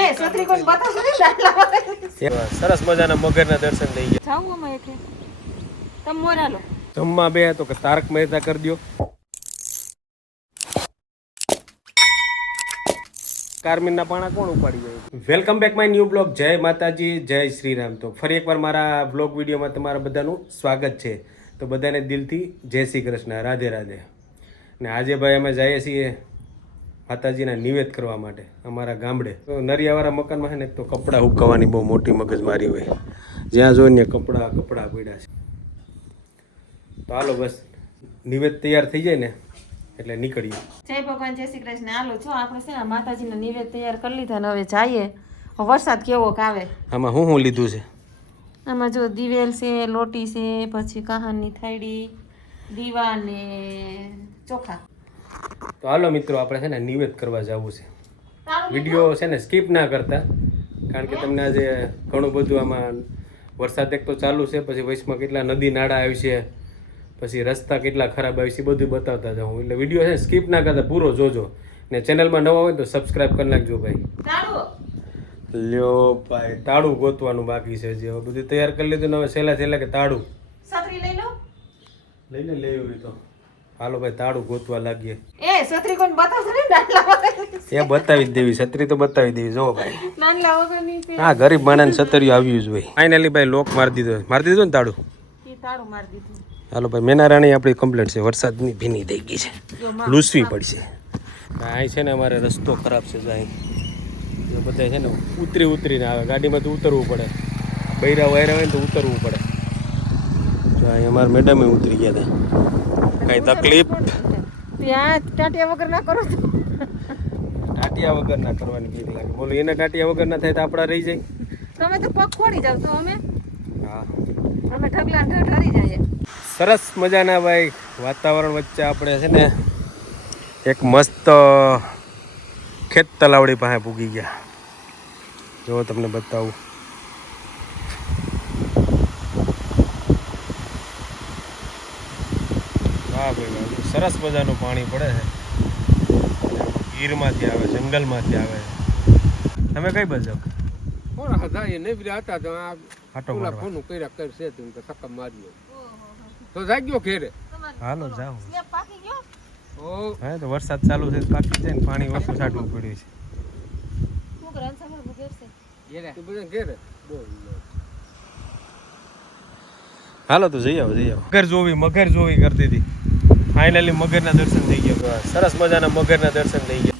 એ છત્રી કોણ બતાવશો ને દાખલા એવા સરસ મજાના મગરના દર્શન થઈ ગયા. જાવું અમે એટલે તમે મોરાલો જમવા બે તો કે તારક મહેતા કરી દો કારમીનના પાણા કોણ ઉપાડી જાય? Welcome back my new blog. જય માતાજી જય શ્રીરામ. તો ફરી એકવાર મારા બ્લોગ વિડીયોમાં તમારા બધાનું સ્વાગત છે. તો બધાને દિલથી જય શ્રી કૃષ્ણ. રાધે રાધે. ને આજે ભાઈ અમે જઈએ છીએ માતાજીના નિવેદ કરવા માટે અમારા ગામડે. તો નરિયાવાળા મકાનમાં છે ને તો કપડાં હુકવવાની બહુ મોટી મગજમારી હોય. જ્યાં જોઈને કપડાં કપડાં પડ્યા છે. તો હાલો બસ. નિવેદ તૈયાર થઈ જાય ને એટલે નીકળીએ. જય ભગવાન જય શ્રી કૃષ્ણ. હાલો છો આપણે છે ને માતાજીના નિવેદ તૈયાર કરી લીધા ને હવે જઈએ. વરસાદ કેવો કાવે? આમાં હું હું લીધું છે? આમાં જો દિવેલ છે લોટી છે પછી કહાની થાળી દીવા ને ચોખા. તો હાલો મિત્રો આપણે છે ને નિવેદ કરવા જવું છે. વીડિયો છે ને સ્કીપ ના કરતા કારણ કે તમને આજે ઘણું બધું આમાં વરસાદ એક તો ચાલુ છે પછી વૈશ્વમાં કેટલા નદી નાળા આવી છે પછી રસ્તા કેટલા ખરાબ આવી છે એ બધું બતાવતા જાઉં. એટલે વીડિયો છે ને સ્કીપ ના કરતા પૂરો જોજો. ને ચેનલમાં નવા હોય તો સબસ્ક્રાઈબ કરી નાખજો ભાઈ. લ્યો ભાઈ તાળું ગોતવાનું બાકી છે જે બધું તૈયાર કરી લીધું ને હવે સહેલા છેલ્લા કે તાળું? છત્રી લઈ લે. લઈને લેવું તો. હાલો ભાઈ તાળું ગોતવા લાગીએ. એ છત્રી કોણ બતાવશો ને એ બતાવી દેવી છત્રી તો બતાવી દેવી જો ભાઈ. નાનલા વગરની હા ગરીબ માણસ છત્રીઓ આવ્યું જ હોય. ફાઇનલી ભાઈ લોક મારી દીધો. મારી દીધું ને તાળું? એ તાળું મારી દીધું. હાલો ભાઈ મેનારાણી આપણી કમ્પ્લેટ છે. વરસાદની ભીની થઈ ગઈ છે. લૂસવી પડશે. અહીં છે ને અમારે રસ્તો ખરાબ છે અહીં બધા છે ને ઉતરી ઉતરીને આવે. ગાડીમાં તો ઉતરવું પડે. બૈરા વાયરા હોય ને તો ઉતરવું પડે. જો અહીં અમારા મેડમે ઉતરી ગયા હતા કાંઈ તકલીફ? ત્યાં ટાટિયા વગર ના કરો ટાટિયા વગર ના કરવાની બીક લાગે. બોલો એને ટાટિયા વગર ના થાય તો આપડા રહી જાય? તમે તો પગ ખોડી જાવ તો અમે. હા. અમે ઢગલા ઢરી જઈએ. સરસ મજાના ભાઈ. વાતાવરણ વચ્ચે આપણે છે ને એક મસ્ત ખેત તલાવડી પાસે પૂગી ગયા. જો તમને બતાવું. ભાઈ સરસ મજાનું પાણી પડે છે. ગીરમાંથી આવે જંગલમાંથી આવે. તમે કઈ બાજુ? કોણ હતા હતા તો આ આટો ઓલા ફોન કર્યા કરશે તું તો સક્કમ માર્યો તો જાગ્યો ઘેરે. હાલો જાઓ. પાકી ગયો? ઓ. હા તો વરસાદ ચાલુ છે પાકી જાય ને પાણી ઓછું છાંટવું પડ્યું છે. શું ઘેરે. તું બધા ઘેરે. બોલ હાલો તો જઈ આવો જઈ આવો. મગર જોવી મગર જોવી કરતી હતી. ફાઇનલી મગરના દર્શન થઈ ગયા. સરસ મજાના મગરના દર્શન થઈ ગયા.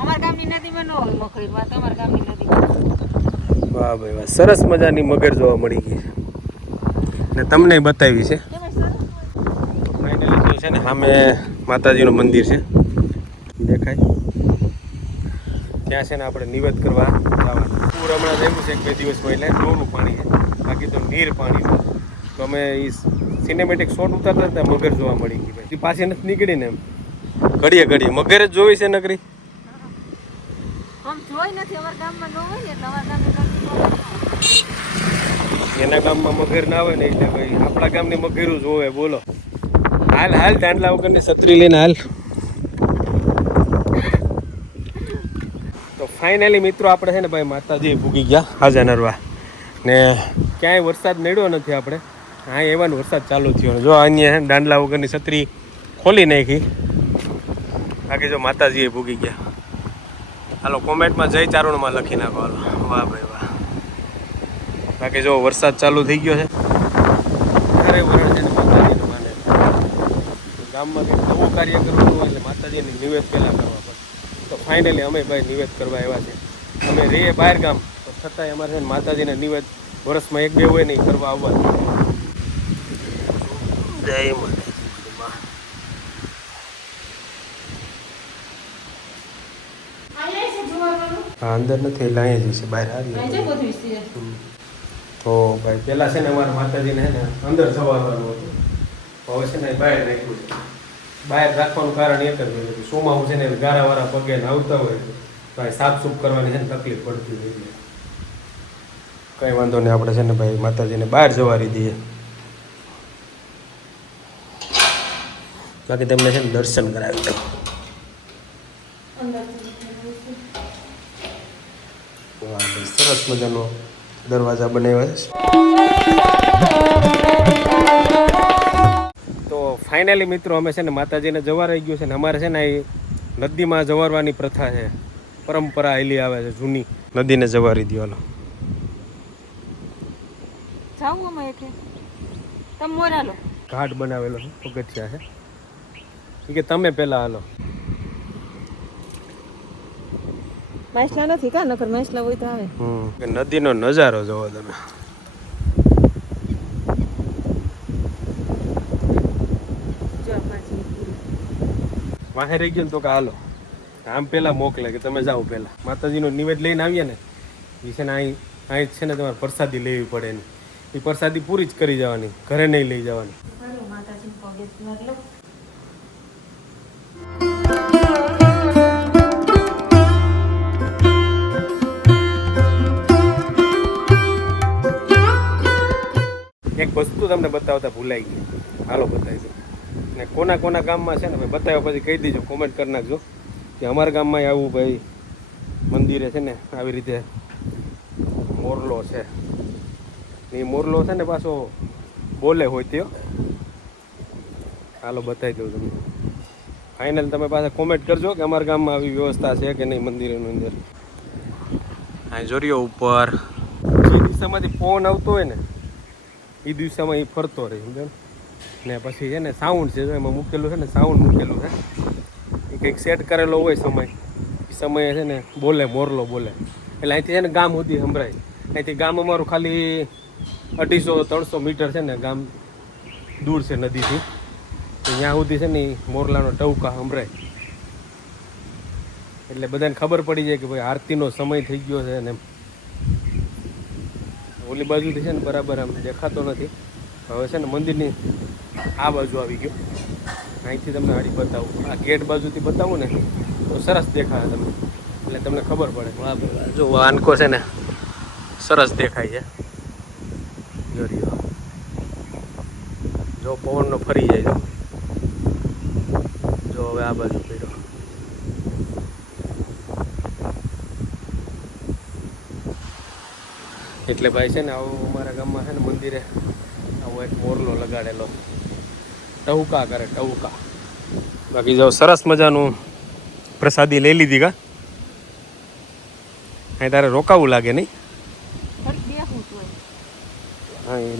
અમારા ગામની નદીમાં ન હોય મકડી વાત અમારા ગામની નદી વાહ ભાઈ વાહ સરસ મજાની મગર જોવા મળી ગઈ ને તમને બતાવી છે. ફાઇનલી જો છે ને સામે માતાજીનું મંદિર છે. દેખાય. ત્યાં છે ને આપણે નિવેદ કરવા જવાનું પૂર હમણાં થયું છે એક બે દિવસમાં એટલે નોનું પાણી છે. બાકી તો નીર પાણી તો અમે એ સિનેમેટિક શોટ ઉતારતા હતા મગર જોવા મળી ગઈ ભાઈ પાછી નથી નીકળીને એમ. ઘડીએ ઘડીએ. મગર જ જોઈ છે નકરી ન ને એના ગામમાં મગર ના આવે ને એટલે ભાઈ આપણા ગામની મગેરું જોવે બોલો. હાલ હાલ દાંડલા વગરની છત્રી લઈને હાલ. ફાઇનલી મિત્રો આપણે છે ને ભાઈ માતાજી ભૂગી ગયા હાજા નરવા. ને ક્યાંય વરસાદ નડ્યો નથી આપણે. હા, એવાનો વરસાદ ચાલુ થયો જો અહીંયા દાંડલા વગરની છત્રી ખોલી નાખી. બાકી જો માતાજીએ ભૂગી ગયા. હાલો, કોમેન્ટમાં જય ચારુણમાં લખી નાખો. હાલો, વાહ ભાઈ, વાહ. બાકી જો વરસાદ ચાલુ થઈ ગયો છે. અરે વરણ છે ગામમાં કંઈક નવું કાર્ય કરવાનું હોય એટલે માતાજીને નિવેદ પહેલાં ફાઇનલી અમે ભાઈ નિવેદ કરવા આવ્યા છે અમે રહીએ બહાર ગામ. છતાંય અમારે છે માતાજીને નિવેદ વર્ષમાં એક બે હોય નહીં કરવા આવવા જય હા અંદર નથી એટલે અહીંયા જઈશે બહાર આવી તો ભાઈ પહેલાં છે ને અમારા માતાજીને છે ને અંદર જવાનું હતું. હવે છે ને બહાર નાખ્યું છે. બહાર રાખવાનું કારણ એક જ હોય કે સોમાવું છે ને ગારાવાળા પગે આવતા હોય તો અહીં સાફ સૂફ કરવાની છે ને તકલીફ પડતી હોય એટલે કંઈ વાંધો નહીં, આપણે છે ને ભાઈ માતાજીને બહાર જવા દઈએ. બાકી તમને છે ને દર્શન કરાવી દઉં. સરસ મજાનો દરવાજા બનાવ્યા છે. ફાઇનલી મિત્રો અમે છે ને માતાજીને જવા રહી ગયું છે ને અમારે છે ને અહીં નદીમાં જવારવાની પ્રથા છે. પરંપરા એલી આવે છે જૂની. નદીને જવારી દો હાલો. જાવું અમે એટલે. તમે મોરાલો ઘાટ બનાવેલો છે પગથિયા છે. કે તમે પહેલા હાલો. માછલા નથી કા? નકર માછલા હોય તો આવે. હમ. નદીનો નજારો જોવો તમે જો માછલી વાહે રહી ગયો ને તો કે હાલો. આમ પહેલાં મોકલે કે તમે જાઓ પહેલાં માતાજીનો નિવેદ લઈને આવીએ ને એ છે ને અહીં અહીં છે ને તમારે પ્રસાદી લેવી પડે ને એ પ્રસાદી પૂરી જ કરી જવાની, ઘરે નહીં લઈ જવાની. એક વસ્તુ તમને બતાવતા ભૂલાઈ ગઈ. હાલો બતાવી દો ને કોના કોના ગામમાં છે ને ભાઈ બતાવ્યા પછી કહી દીજો કોમેન્ટ કરી નાખજો કે અમારા ગામમાં આવું ભાઈ મંદિરે છે ને આવી રીતે મોરલો છે. એ મોરલો છે ને પાછો બોલે હોય તે હાલો બતાવી દઉં તમને. ફાઇનલ તમે પાછા કોમેન્ટ કરજો કે અમારા ગામમાં આવી વ્યવસ્થા છે કે નહીં મંદિરની અંદર. આ જોરિયો ઉપર. જે દિશામાંથી ફોન આવતો હોય ને એ દિવસમાં એ ફરતો રહે સમજો ને પછી છે ને સાઉન્ડ છે એમાં મૂકેલું છે ને સાઉન્ડ મૂકેલું છે. એ કંઈક સેટ કરેલો હોય સમય. સમયે છે ને બોલે, મોરલો બોલે. એટલે અહીંથી છે ને ગામ સુધી સંભળાય. અહીંથી ગામ અમારું ખાલી અઢીસો, ત્રણસો મીટર છે ને ગામ દૂર છે નદીથી. ત્યાં સુધી છે ને મોરલાનો ટવકા સંભળાય. એટલે બધાને ખબર પડી જાય કે ભાઈ આરતીનો સમય થઈ ગયો છે ને. ઓલી બાજુથી છે ને બરાબર આમ દેખાતો નથી. હવે છે ને મંદિરની આ બાજુ આવી ગયો. અહીંથી તમને આડી બતાવું. આ ગેટ બાજુથી બતાવું ને તો સરસ દેખાય તમને. એટલે તમને ખબર પડે. જો વાનકો છે ને સરસ દેખાય છે. જો પવનનો ફરી જાય જો હવે આ બાજુ પડ્યો. એટલે ભાઈ છે ને આવું અમારા ગામમાં છે ને મંદિરે આવો એક ઓરલો લગાડેલો. ટહુકા કરે ટહુકા. બાકી જો સરસ મજાનું પ્રસાદી લઈ લીધી કા? અહીં તારે રોકાવું લાગે નહીં?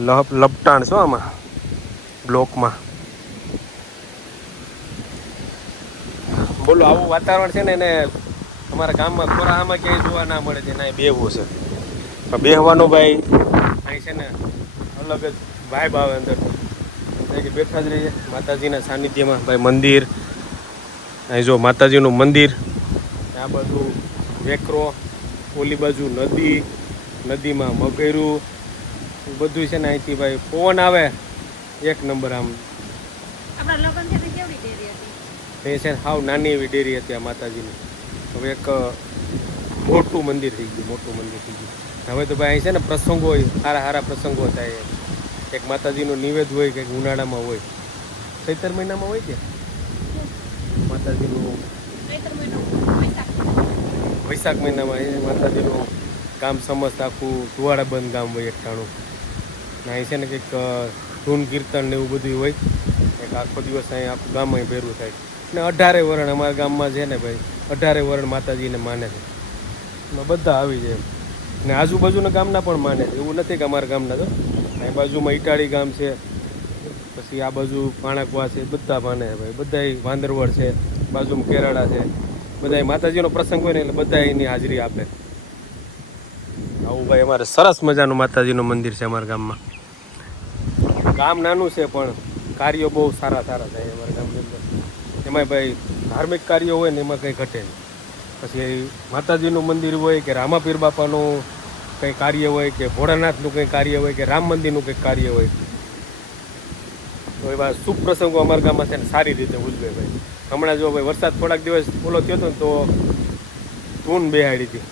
લપ લપટાણ છો આમાં બ્લોકમાં. બોલો આવું વાતાવરણ છે ને એને અમારા ગામમાં ખોરામાં ક્યાંય જોવા ના મળે છે ના બેહવું છે. બેહવાનું બેહવાનો ભાઈ. અહીં છે ને અલગ જ વાઇબ આવે અંદર કે બેઠા જ રહીએ. માતાજીના સાનિધ્યમાં. ભાઈ મંદિર. અહીં જો માતાજીનું મંદિર. આ બાજુ વેકરો ઓલી બાજુ નદી નદીમાં મગેરું. બધું છે ને અહીંથી ભાઈ પવન આવે. એક નંબર આમ. અહીં છે સાવ એ છે હાવ નાની એવી ડેરી હતી આ માતાજીની. હવે એક મોટું મંદિર થઈ ગયું મોટું મંદિર થઈ ગયું. હવે તો ભાઈ અહીં છે ને પ્રસંગો હોય સારા સારા પ્રસંગો થાય એક માતાજીનું નિવેદ હોય કંઈક ઉનાળામાં હોય. ચૈતર મહિનામાં હોય કે? માતાજીનું વૈશાખ મહિનામાં. એ માતાજીનું ગામ સમસ્ત આખું ધુવાડા બંધ ગામ હોય એકઠાણું ને અહીં છે ને કંઈક ધૂન કીર્તન ને એવું બધું હોય. એક આખો દિવસ અહીં આખું ગામ અહીં ભેરું થાય. ને અઢારે વરણ અમારા ગામમાં છે ને ભાઈ અઢારે વરણ માતાજીને માને છે. બધા આવી જાય ને આજુબાજુના ગામના પણ માને છે. એવું નથી કે અમારા ગામના તો અહીં બાજુમાં ઇટાળી ગામ છે. પછી આ બાજુ પાણકવા છે, બધા ભાને ભાઈ, બધાય વાંદરવડ છે, બાજુમાં કેરાળા છે. બધા માતાજીનો પ્રસંગ હોય ને એટલે બધા એની હાજરી આપે. આવું ભાઈ અમારે સરસ મજાનું માતાજીનું મંદિર છે અમારા ગામમાં. ગામ નાનું છે પણ કાર્યો બહુ સારા સારા થાય અમારા ગામની અંદર. એમાં ભાઈ ધાર્મિક કાર્યો હોય ને એમાં કંઈ ઘટે નહીં. પછી માતાજીનું મંદિર હોય કે રામાપીર બાપાનું કંઈ કાર્ય હોય કે ભોળાનાથનું કંઈ કાર્ય હોય કે રામ મંદિરનું કંઈક કાર્ય હોય. તો એવા શુભ પ્રસંગો અમારા ગામમાં છે ને સારી રીતે ઉજવે ભાઈ. હમણાં જો ભાઈ વરસાદ થોડાક દિવસ ઓલો થયો હતો ને તો ધૂન બેહાડી હતી.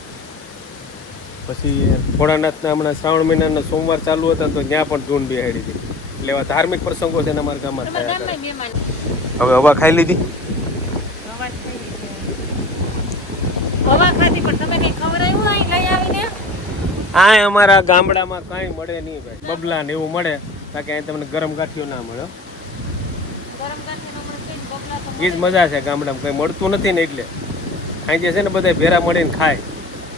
પછી ભોળાનાથના હમણાં શ્રાવણ મહિનાના સોમવાર ચાલુ હતા તો ત્યાં પણ ધૂન બેહાડી હતી. એટલે એવા ધાર્મિક પ્રસંગો છે ને અમારા ગામમાં થયા. હવે હવા ખાઈ લીધી? હવા જ થઈ ગઈ છે. હવા ખાધી પણ તમે કઈ ખવડાવ્યું અહીં લઈ આવીને આ અમારા ગામડામાં કાંઈ મળે નહીં ભાઈ. બબલા ને એવું મળે બાકી અહીં તમને ગરમ ગાંઠિયો ના મળે એ જ મજા છે ગામડામાં કંઈ મળતું નથી ને એટલે. અહીં જે છે ને બધા ભેરા મળીને ખાય.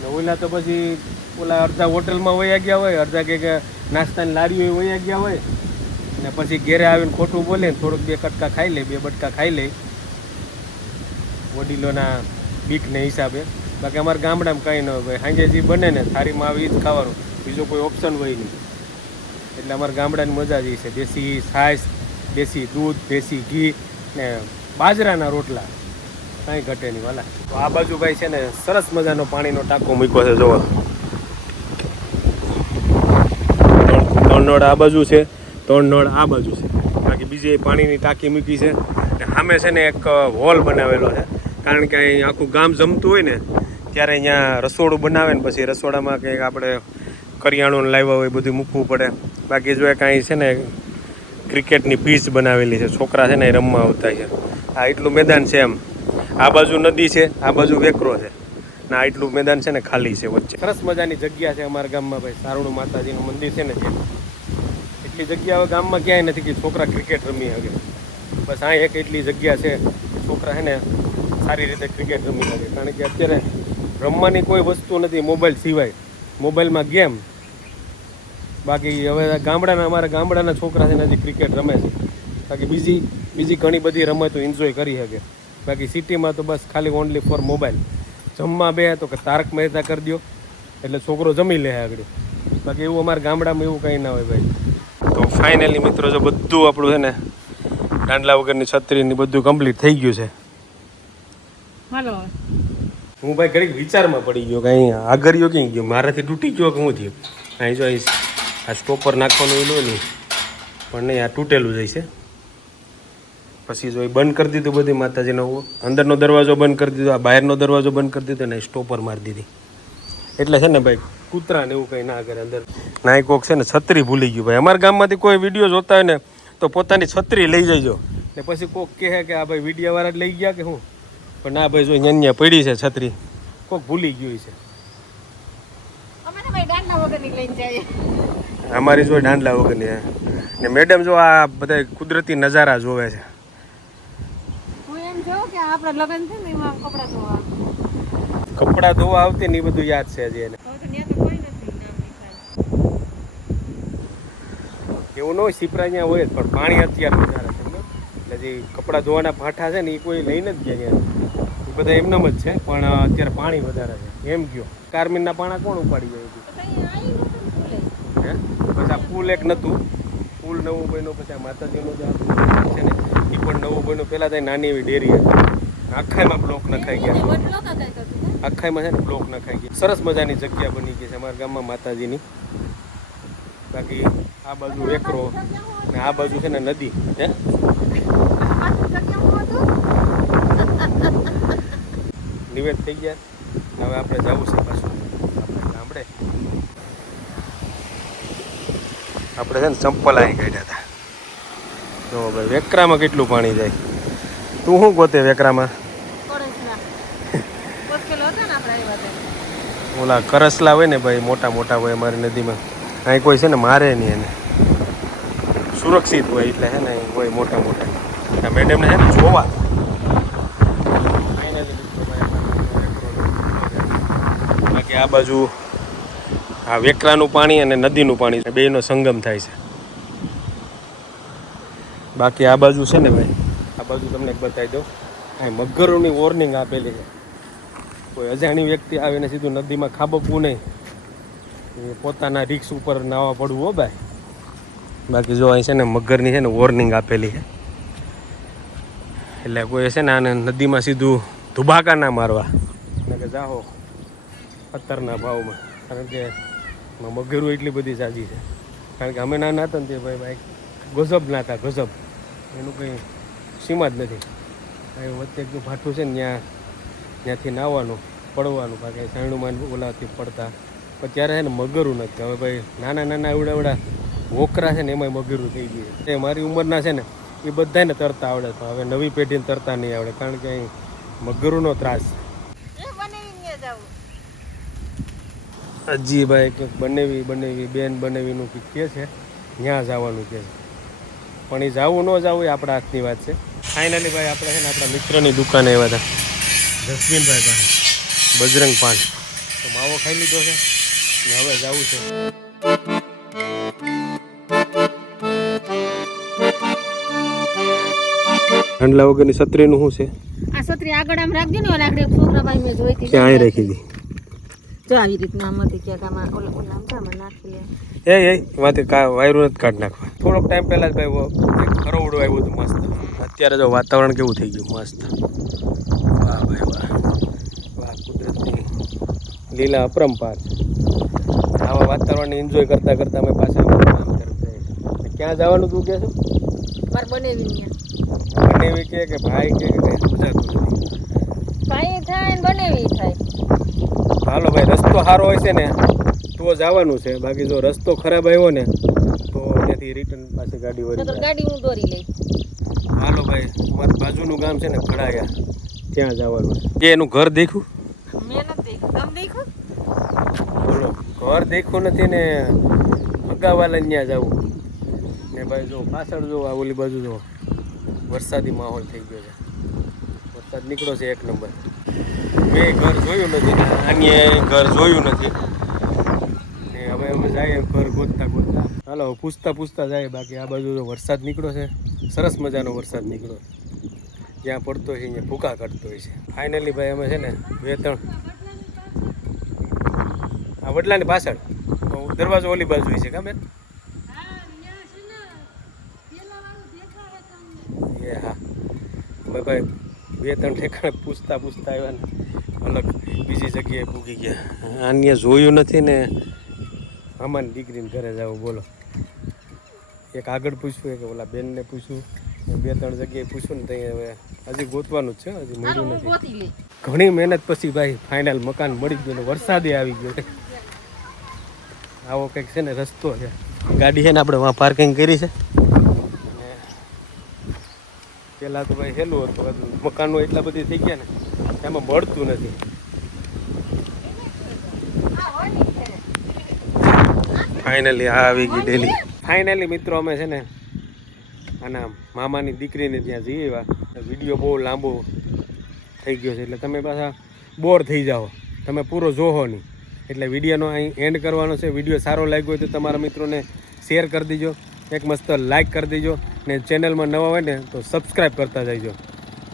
ને ઓલા તો પછી ઓલા અડધા હોટલમાં વયા ગયા હોય અડધા કે નાસ્તાની લારીઓ વયા ગયા હોય. ને પછી ઘેરે આવીને ખોટું બોલે ને થોડુંક બે કટકા ખાઈ લે બે બટકા ખાઈ લે. વડીલોના બીકને હિસાબે. બાકી અમારા ગામડામાં કંઈ ન હોય. ભાઈ સાંજે જે બને ને, થાળીમાં આવી જ ખાવાનું. બીજો કોઈ ઓપ્શન હોય નહીં. એટલે અમારા ગામડાની મજા જ છે. દેશી છાશ, દેશી દૂધ, દેશી ઘી ને બાજરાના રોટલા. કાંઈ ઘટે નહીં, વાલા. આ બાજુ ભાઈ છે ને, સરસ મજાનો પાણીનો ટાંકો મૂક્યો છે, જોવા. ત્રણ નળ આ બાજુ છે, ત્રણ નળ આ બાજુ છે. બાકી બીજી પાણીની ટાંકી મૂકી છે. સામે છે ને એક હોલ બનાવેલો છે. કારણ કે અહીં આખું ગામ જમતું હોય ને ત્યારે અહીંયા રસોડું બનાવે ને પછી રસોડામાં કંઈક આપણે કરિયાણું લાવ્યા હોય બધું મૂકવું પડે. બાકી જો એ કાંઈ છે ને ક્રિકેટની પીચ બનાવેલી છે, છોકરા છે ને એ રમવા આવતા છે. આ એટલું મેદાન છે એમ. આ બાજુ નદી છે, આ બાજુ વેકરો છે. ને એટલું મેદાન છે ને ખાલી છે વચ્ચે. સરસ મજાની જગ્યા છે અમારા ગામમાં ભાઈ. સારુણું માતાજીનું મંદિર છે ને એટલી જગ્યા હવે ગામમાં ક્યાંય નથી કે છોકરા ક્રિકેટ રમી શકે. બસ આ એક એટલી જગ્યા છે છોકરા છે ને સારી રીતે ક્રિકેટ રમી શકે. કારણ કે અત્યારે રમવાની કોઈ વસ્તુ નથી, મોબાઈલ સિવાય. મોબાઈલમાં ગેમ. બાકી હવે ગામડાના, અમારા ગામડાના છોકરા છે હજી ક્રિકેટ રમે છે. બાકી બીજી બીજી ઘણી બધી રમતો એન્જોય કરી શકે. બાકી સિટીમાં તો બસ ખાલી ઓનલી ફોર મોબાઈલ જમવા બે તો કે તારક મહેતા કરી દો એટલે છોકરો જમી લે આગળ. બાકી એવું અમારા ગામડામાં એવું કંઈ ના હોય ભાઈ. તો ફાઇનલી મિત્રો જો બધું આપણું છે ને, દાંડલા વગરની છત્રીની બધું કમ્પ્લીટ થઈ ગયું છે. હાલો. હું ભાઈ ઘડીક વિચારમાં પડી ગયો કે અહીં આગળિયો ક્યાં ગયો? મારાથી તૂટી ગયો કે હું થયું? અહીં જો અહીં આ સ્ટોપર નાખવાનું એલો નહીં પણ નહીં, આ તૂટેલું જાય છે. પછી જો એ બંધ કરી દીધું બધી માતાજીનો અંદરનો દરવાજો બંધ કરી દીધો, આ બહારનો દરવાજો બંધ કરી દીધો ને સ્ટોપર મારી દીધી. એટલે છે ને ભાઈ, કૂતરાને એવું કંઈ ના કરે અંદર. ના કોક છે ને છત્રી ભૂલી ગયું ભાઈ. અમારા ગામમાંથી કોઈ વીડિયો જોતા હોય ને, તો પોતાની છત્રી લઈ જજો. ને પછી કોક કહે કે આ ભાઈ વિડીયોવાળા જ લઈ ગયા કે હું? પણ ના ભાઈ જો અહીંયા પડી છે છત્રી કોક ભૂલી ગયું છે. અમારી જો દાંડલા વગરની ને મેડમ જો આ બધા કુદરતી નજારા જોવે છે. કપડાં ધોવા. આવતી ને એ બધું યાદ છે હજી એને. ત્યાં એવું ન હોય સિપરા અહીંયા હોય પણ પાણી અત્યારે વધારે છે? એટલે જે કપડાં ધોવાના ભાઠા છે ને એ કોઈ લઈને જ ગયા ત્યાં બધા એમનો જ છે પણ અત્યારે પાણી વધારે છે. એમ ગયો કાર્મિનના પાણા કોણ ઉપાડી જાય નતું હે? પછી આ પુલ એક નહોતું પુલ નવું બન્યું પછી આ માતાજીનું જે છે ને એ પણ નવું બન્યું. પહેલાં ત્યાં નાની એવી ડેરી હતી. આખાઈમાં બ્લોક નખાઈ ગયા. આખાઈમાં છે ને બ્લોક નખાઈ ગયા. સરસ મજાની જગ્યા બની ગઈ છે અમારા ગામમાં માતાજીની. બાકી આ બાજુ એકરો ને આ બાજુ છે ને નદી. હે? નિવેદ થઈ ગયા. હવે આપણે જવું છે પાછું. આપણે ગામડે. આપણે છે ને ચંપલ અહીં કાઢ્યા હતા. જો ભાઈ વેકરામાં કેટલું પાણી જાય? તું શું ગોતે વેકરામાં? ઓલા કરસલા હોય ને ભાઈ મોટા મોટા હોય અમારી નદીમાં. અહીં કોઈ છે ને મારે નહીં એને. સુરક્ષિત હોય એટલે છે ને હોય મોટા મોટા. મેડમને છે ને જોવા Finally મિત્રો ભાઈ આ બાજુ આ વેકરાનું પાણી અને નદીનું પાણી છે. બેયનો સંગમ થાય છે. બાકી આ બાજુ છે ને ભાઈ, આ બાજુ તમને બતાવી દઉં. કાંઈ મગરોની વોર્નિંગ આપેલી છે. કોઈ અજાણી વ્યક્તિ આવીને સીધું નદીમાં ખાબકવું નહીં. એ પોતાના રિક્સ ઉપર નાવા પડવું હો ભાઈ. બાકી જો અહીં છે ને મગરની છે ને વોર્નિંગ આપેલી છે. એટલે કોઈ છે ને આને નદીમાં સીધું ધુબાકા ના મારવા. એટલે કે જાઓ. અત્તરના ભાવમાં. કારણ કે મગરું એટલી બધી સાજી છે. કારણ કે અમે નાના હતા ને તે ભાઈ ભાઈ ગઝબ ના હતા ગજબ. એનું કંઈ સીમા જ નથી. એ વચ્ચે એક ભાઠું છે ને ત્યાં, ત્યાંથી નાહવાનું પડવાનું બાકી સાયણુમાં ઓલાથી પડતા. પણ ત્યારે છે ને મગરું નથી. હવે ભાઈ, નાના નાના એવડા એવડા વોકરા છે ને એમાંય મગરું થઈ ગયું એ મારી ઉંમરના છે ને, એ બધાને તરતા આવડે પણ હવે નવી પેઢીને તરતા નહીં આવડે, કારણ કે અહીં મગરુનો ત્રાસ છે. હજી ભાઈ કંઈક બનેવી બનેવી બેન બનેવીનું કંઈક કહે છે ત્યાં જવાનું કહે છે. પણ એ જવું ન જવું એ આપણા હાથની વાત છે. ફાઇનલી ભાઈ આપણે છે ને આપણા મિત્રની દુકાને આવ્યા હતા. જસમીનભાઈ પાસે. બજરંગ પાન તો માવો ખાઈ લીધો છે. ને હવે જવું છે. ઠંડલા વગરની છત્રીનું શું છે? આ છત્રી આગળ આમ રાખજો ને ઓલા આગળ છોકરા ભાઈ મેં જોઈતી ત્યાં રાખી હતી જો આવી રીતના આમાંથી ક્યાંક આમાં ઓલા ઓલા આમાં નાખી લે. એ એ વાતે કા વાયરું કાઢી નાખવા. થોડોક ટાઈમ પહેલા જ ભાઈ એક આવ્યું હતું મસ્ત. અત્યારે જો વાતાવરણ કેવું થઈ ગયું મસ્ત. વાહ ભાઈ વાહ. વાહ કુદરતની લીલા અપરંપાર. આવા વાતાવરણને એન્જોય કરતા કરતા અમે પાછા કામ તરફ ક્યાં જવાનું તું કે છે? મારે બનેવી બનેવી કે કે ભાઈ કે કે સમજાતું નથી ભાઈ થાય ને બનેવી થાય. હાલો ભાઈ રસ્તો સારો હોય છે ને તો જવાનું છે. બાકી જો રસ્તો ખરાબ આવ્યો ને તો ત્યાંથી રિટર્ન પાછી ગાડી વળી ગાડી હું દોરી લઈ હાલો ભાઈ અમારું બાજુનું ગામ છે ને ખડાયા ત્યાં જવાનું છે. એનું ઘર દેખ્યું મેં નથી તમે દેખો બોલો ઘર દેખ્યું નથી ને અગાવાલા ત્યાં જવું ને ભાઈ જો પાછળ જો આ ઓલી બાજુ જો વરસાદી માહોલ થઈ ગયો છે. વરસાદ નીકળ્યો છે એક નંબર. મેં ઘર જોયું નથી. અન્ય ઘર જોયું નથી. ને હવે અમે જઈએ ઘર ગોતતા ગોતતા. હાલો પૂછતા પૂછતા જાય બાકી આ બાજુ વરસાદ નીકળ્યો છે સરસ મજાનો વરસાદ નીકળ્યો. જ્યાં પડતો હોય છે અહીંયા ભૂકા કાઢતો હોય છે. ફાઇનલી ભાઈ અમે છે ને બે ત્રણ આ વડલાની પાછળ દરવાજો ઓલી બાજુ હોય છે કા બેન હા. ભાઈ ભાઈ બે ત્રણ ઠેકાણે પૂછતા પૂછતા આવ્યા ને અલગ બીજી જગ્યાએ પૂગી ગયા. અન્ય જોયું નથી ને. આમાં દીકરીને ઘરે જાવ બોલો. એક આગળ પૂછ્યું એક ઓલા બેનને પૂછ્યું. બે ત્રણ જગ્યાએ પૂછ્યું ને ત્યાં હવે હજી ગોતવાનું જ છે હજી મળ્યું નથી. ઘણી મહેનત પછી ભાઈ ફાઇનલ મકાન મળી ગયું ને વરસાદે આવી ગયો. આવો કંઈક છે ને રસ્તો છે. ગાડી છે ને આપણે પાર્કિંગ કરી છે. પહેલાં તો ભાઈ હેલું હતું બધું મકાનો એટલા બધી થઈ ગયા ને એમાં મળતું નથી. ફાઇનલી આવી ગઈ ડેલી ફાઇનલી મિત્રો અમે છે ને આના મામાની દીકરીને ત્યાં જઈએ વીડિયો બહુ લાંબો થઈ ગયો છે એટલે તમે પાછા બોર થઈ જાઓ. તમે પૂરો જોહો નહીં. એટલે વિડીયોનો અહીં એન્ડ કરવાનો છે. વીડિયો સારો લાગ્યો હોય તો તમારા મિત્રોને શેર કરી દેજો. એક મસ્ત લાઈક કરી દેજો. ને ચેનલમાં નવા હોય ને તો સબસ્ક્રાઈબ કરતા જઈજો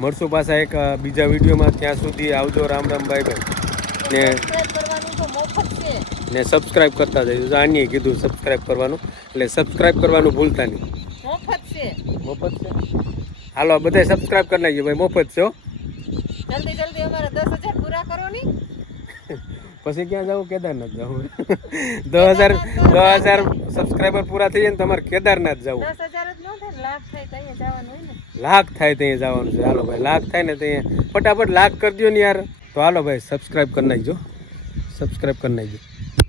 મળશું પાછા એક બીજા વિડીયોમાં. ત્યાં સુધી આવજો રામ રામ ભાઈ ભાઈ ને ને સબસ્ક્રાઈબ કરતા જજો આની કીધું સબસ્ક્રાઈબ કરવાનું. એટલે સબસ્ક્રાઈબ કરવાનું ભૂલતા નહીં. મફત છે. મફત છે? હાલો બધા સબસ્ક્રાઈબ કરી નાખજો ભાઈ. મફત છે જલ્દી જલ્દી અમારા દસ હજાર પૂરા કરો ની. પછી ક્યાં જવું કેદારનાથ જવું દસ હજાર દસ હજાર સબસ્ક્રાઈબર પૂરા થઈ જાય ને તમારે કેદારનાથ જવું. લાખ થાય ત્યાં જવાનું છે. હાલો ભાઈ, લાખ થાય ને ત્યાં ફટાફટ લાખ કરી દો ને યાર. તો હાલો ભાઈ સબસ્ક્રાઈબ કરી નાખજો. સબસ્ક્રાઈબ કરી નાખજો.